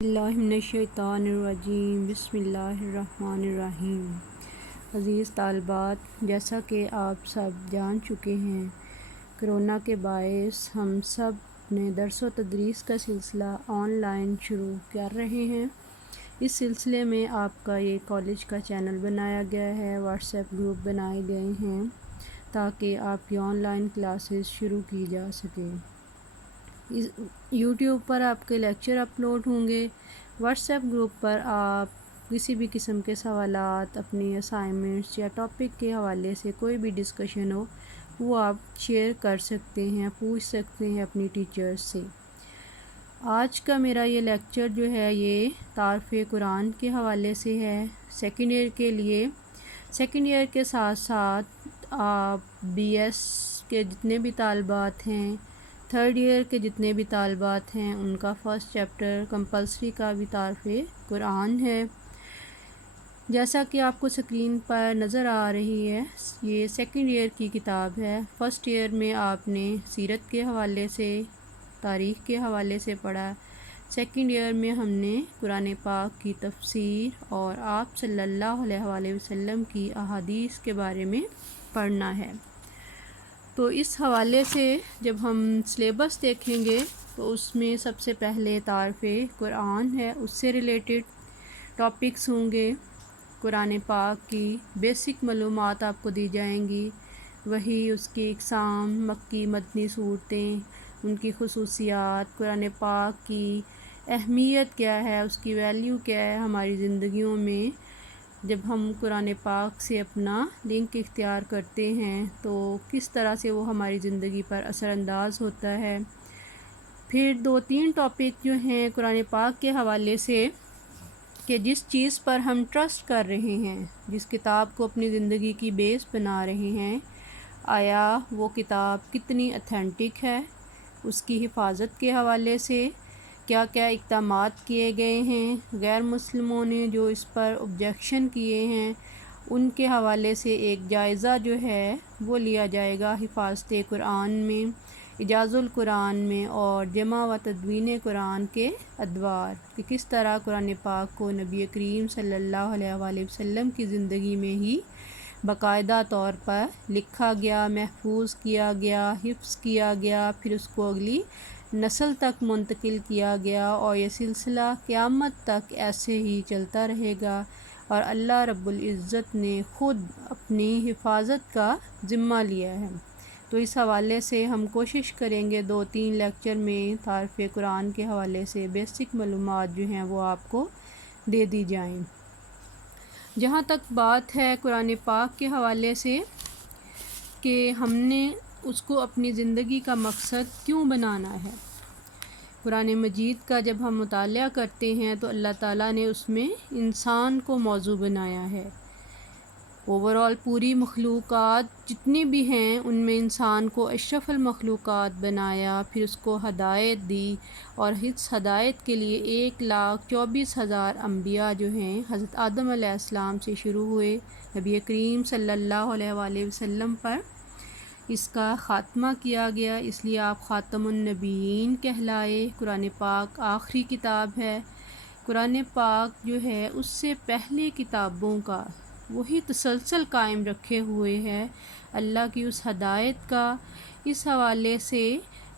اللہ من الشیطان الرجیم بسم اللہ الرحمن الرحیم۔ عزیز طالبات، جیسا کہ آپ سب جان چکے ہیں، کرونا کے باعث ہم سب نے درس و تدریس کا سلسلہ آن لائن شروع کر رہے ہیں۔ اس سلسلے میں آپ کا یہ کالج کا چینل بنایا گیا ہے، واٹس ایپ گروپ بنائے گئے ہیں تاکہ آپ کی آن لائن کلاسز شروع کی جا سکیں۔ یوٹیوب پر آپ کے لیکچر اپلوڈ ہوں گے۔ واٹس ایپ گروپ پر آپ کسی بھی قسم کے سوالات، اپنی اسائنمنٹس یا ٹاپک کے حوالے سے کوئی بھی ڈسکشن ہو وہ آپ شیئر کر سکتے ہیں، پوچھ سکتے ہیں اپنی ٹیچرز سے۔ آج کا میرا یہ لیکچر جو ہے یہ تعارف قرآن کے حوالے سے ہے، سیکنڈ ایئر کے لیے۔ سیکنڈ ایئر کے ساتھ ساتھ آپ بی ایس کے جتنے بھی طالبات ہیں، تھرڈ ایئر کے جتنے بھی طالبات ہیں، ان کا فرسٹ چیپٹر کمپلسری کا بھی تعارف قرآن ہے۔ جیسا کہ آپ کو اسکرین پر نظر آ رہی ہے، یہ سیکنڈ ایئر کی کتاب ہے۔ فرسٹ ایئر میں آپ نے سیرت کے حوالے سے، تاریخ کے حوالے سے پڑھا۔ سیکنڈ ایئر میں ہم نے قرآن پاک کی تفسیر اور آپ صلی اللہ علیہ وآلہ وسلم کی احادیث کے بارے میں پڑھنا ہے۔ تو اس حوالے سے جب ہم سلیبس دیکھیں گے تو اس میں سب سے پہلے تعارف قرآن ہے، اس سے ریلیٹڈ ٹاپکس ہوں گے۔ قرآن پاک کی بیسک معلومات آپ کو دی جائیں گی، وہی اس کی اقسام، مکی مدنی صورتیں، ان کی خصوصیات، قرآن پاک کی اہمیت کیا ہے، اس کی ویلیو کیا ہے ہماری زندگیوں میں۔ جب ہم قرآن پاک سے اپنا لنک اختیار کرتے ہیں تو کس طرح سے وہ ہماری زندگی پر اثر انداز ہوتا ہے۔ پھر 2-3 ٹاپک جو ہیں قرآن پاک کے حوالے سے کہ جس چیز پر ہم ٹرسٹ کر رہے ہیں، جس کتاب کو اپنی زندگی کی بیس بنا رہے ہیں، آیا وہ کتاب کتنی اتھینٹک ہے، اس کی حفاظت کے حوالے سے کیا کیا اقدامات کیے گئے ہیں، غیر مسلموں نے جو اس پر آبجیکشن کیے ہیں ان کے حوالے سے ایک جائزہ جو ہے وہ لیا جائے گا حفاظت قرآن میں، اعجاز القرآن میں اور جمع و تدوین قرآن کے ادوار، کہ کس طرح قرآن پاک کو نبی کریم صلی اللہ علیہ وآلہ وسلم کی زندگی میں ہی باقاعدہ طور پر لکھا گیا، محفوظ کیا گیا، حفظ کیا گیا، پھر اس کو اگلی نسل تک منتقل کیا گیا، اور یہ سلسلہ قیامت تک ایسے ہی چلتا رہے گا، اور اللہ رب العزت نے خود اپنی حفاظت کا ذمہ لیا ہے۔ تو اس حوالے سے ہم کوشش کریں گے 2-3 لیکچر میں تعارف قرآن کے حوالے سے بیسک معلومات جو ہیں وہ آپ کو دے دی جائیں۔ جہاں تک بات ہے قرآن پاک کے حوالے سے کہ ہم نے اس کو اپنی زندگی کا مقصد کیوں بنانا ہے، قرآن مجید کا جب ہم مطالعہ کرتے ہیں تو اللہ تعالیٰ نے اس میں انسان کو موضوع بنایا ہے۔ اوورآل پوری مخلوقات جتنی بھی ہیں ان میں انسان کو اشرف المخلوقات بنایا، پھر اس کو ہدایت دی، اور اس ہدایت کے لیے 1,24,000 انبیاء جو ہیں حضرت آدم علیہ السلام سے شروع ہوئے نبی کریم صلی اللہ علیہ وآلہ وسلم پر اس کا خاتمہ کیا گیا، اس لیے آپ خاتم النبیین کہلائے۔ قرآن پاک آخری کتاب ہے۔ قرآن پاک جو ہے اس سے پہلے کتابوں کا وہی تسلسل قائم رکھے ہوئے ہے، اللہ کی اس ہدایت کا۔ اس حوالے سے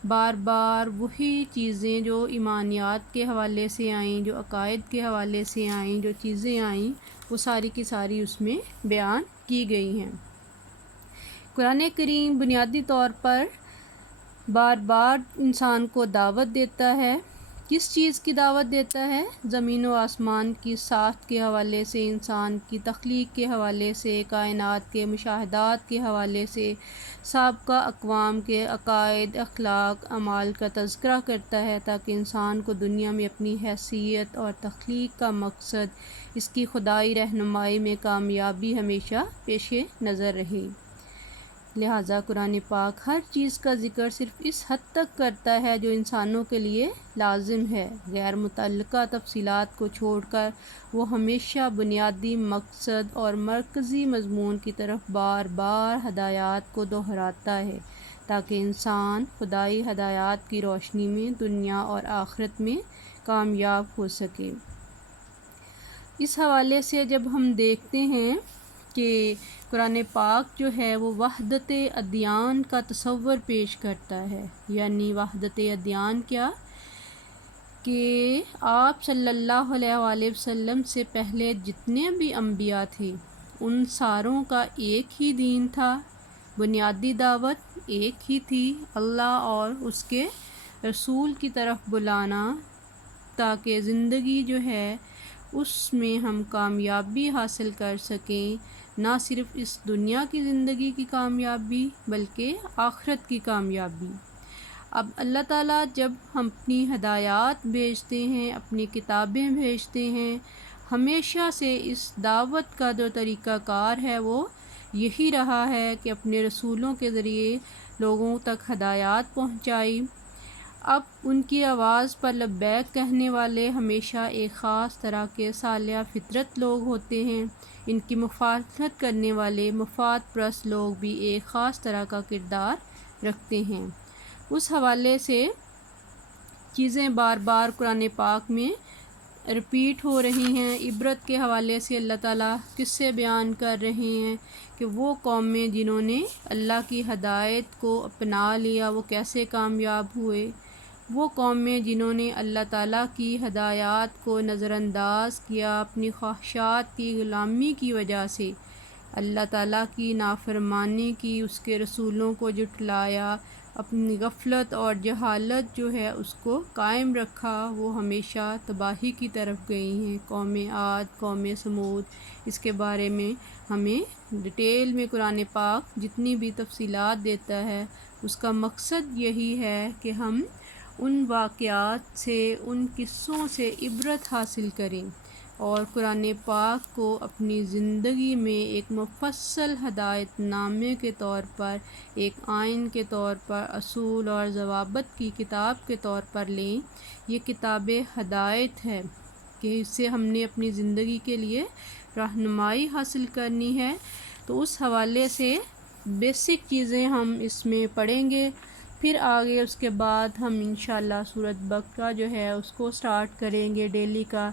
بار بار وہی چیزیں جو ایمانیات کے حوالے سے آئیں، جو عقائد کے حوالے سے آئیں، جو چیزیں آئیں وہ ساری کی ساری اس میں بیان کی گئی ہیں۔ قرآن کریم بنیادی طور پر بار بار انسان کو دعوت دیتا ہے۔ کس چیز کی دعوت دیتا ہے؟ زمین و آسمان کی ساخت کے حوالے سے، انسان کی تخلیق کے حوالے سے، کائنات کے مشاہدات کے حوالے سے، سابقہ اقوام کے عقائد، اخلاق، اعمال کا تذکرہ کرتا ہے تاکہ انسان کو دنیا میں اپنی حیثیت اور تخلیق کا مقصد، اس کی خدائی رہنمائی میں کامیابی ہمیشہ پیش نظر رہے۔ لہٰذا قرآن پاک ہر چیز کا ذکر صرف اس حد تک کرتا ہے جو انسانوں کے لیے لازم ہے، غیر متعلقہ تفصیلات کو چھوڑ کر وہ ہمیشہ بنیادی مقصد اور مرکزی مضمون کی طرف بار بار ہدایات کو دہراتا ہے تاکہ انسان خدائی ہدایات کی روشنی میں دنیا اور آخرت میں کامیاب ہو سکے۔ اس حوالے سے جب ہم دیکھتے ہیں کہ قرآن پاک جو ہے وہ وحدت ادیان کا تصور پیش کرتا ہے، یعنی وحدت ادیان کیا کہ آپ صلی اللہ علیہ وآلہ وسلم سے پہلے جتنے بھی انبیاء تھے ان ساروں کا ایک ہی دین تھا، بنیادی دعوت ایک ہی تھی، اللہ اور اس کے رسول کی طرف بلانا، تاکہ زندگی جو ہے اس میں ہم کامیابی حاصل کر سکیں، نہ صرف اس دنیا کی زندگی کی کامیابی بلکہ آخرت کی کامیابی۔ اب اللہ تعالیٰ جب ہم اپنی ہدایات بھیجتے ہیں، اپنی کتابیں بھیجتے ہیں، ہمیشہ سے اس دعوت کا جو طریقہ کار ہے وہ یہی رہا ہے کہ اپنے رسولوں کے ذریعے لوگوں تک ہدایات پہنچائی۔ اب ان کی آواز پر لبیک کہنے والے ہمیشہ ایک خاص طرح کے صالح فطرت لوگ ہوتے ہیں، ان کی مخالفت کرنے والے مفاد پرست لوگ بھی ایک خاص طرح کا کردار رکھتے ہیں۔ اس حوالے سے چیزیں بار بار قرآن پاک میں رپیٹ ہو رہی ہیں۔ عبرت کے حوالے سے اللہ تعالیٰ قصے بیان کر رہے ہیں کہ وہ قومیں جنہوں نے اللہ کی ہدایت کو اپنا لیا وہ کیسے کامیاب ہوئے، وہ قومیں جنہوں نے اللہ تعالیٰ کی ہدایات کو نظر انداز کیا، اپنی خواہشات کی غلامی کی وجہ سے اللہ تعالیٰ کی نافرمانی کی، اس کے رسولوں کو جھٹلایا، اپنی غفلت اور جہالت جو ہے اس کو قائم رکھا، وہ ہمیشہ تباہی کی طرف گئی ہیں۔ قوم عاد، قوم سمود، اس کے بارے میں ہمیں ڈیٹیل میں قرآن پاک جتنی بھی تفصیلات دیتا ہے، اس کا مقصد یہی ہے کہ ہم ان واقعات سے، ان قصوں سے عبرت حاصل کریں اور قرآن پاک کو اپنی زندگی میں ایک مفصل ہدایت نامے کے طور پر، ایک آئین کے طور پر، اصول اور ضوابط کی کتاب کے طور پر لیں۔ یہ کتاب ہدایت ہے کہ اس سے ہم نے اپنی زندگی کے لیے رہنمائی حاصل کرنی ہے۔ تو اس حوالے سے بیسک چیزیں ہم اس میں پڑھیں گے، پھر آگے اس کے بعد ہم انشاءاللہ سورۃ بقرہ جو ہے اس کو سٹارٹ کریں گے۔ ڈیلی کا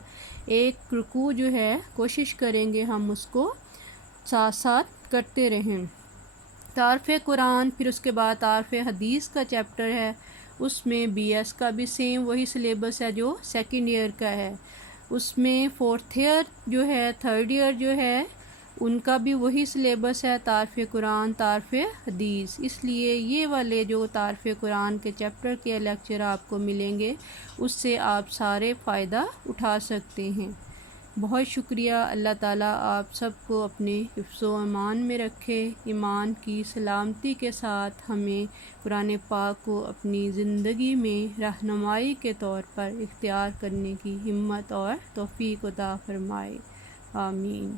ایک رکوع جو ہے کوشش کریں گے ہم اس کو ساتھ ساتھ کرتے رہیں۔ تعارف قرآن، پھر اس کے بعد تعارف حدیث کا چیپٹر ہے، اس میں بی ایس کا بھی سیم وہی سلیبس ہے جو سیکنڈ ایئر کا ہے، اس میں فورتھ ایئر جو ہے، تھرڈ ایئر جو ہے ان کا بھی وہی سلیبس ہے، تعارف قرآن، تعارف حدیث۔ اس لیے یہ والے جو تعارف قرآن کے چیپٹر کے لیکچر آپ کو ملیں گے اس سے آپ سارے فائدہ اٹھا سکتے ہیں۔ بہت شکریہ۔ اللہ تعالیٰ آپ سب کو اپنے حفظ و امان میں رکھے، ایمان کی سلامتی کے ساتھ ہمیں قرآن پاک کو اپنی زندگی میں رہنمائی کے طور پر اختیار کرنے کی ہمت اور توفیق عطا فرمائے، آمین۔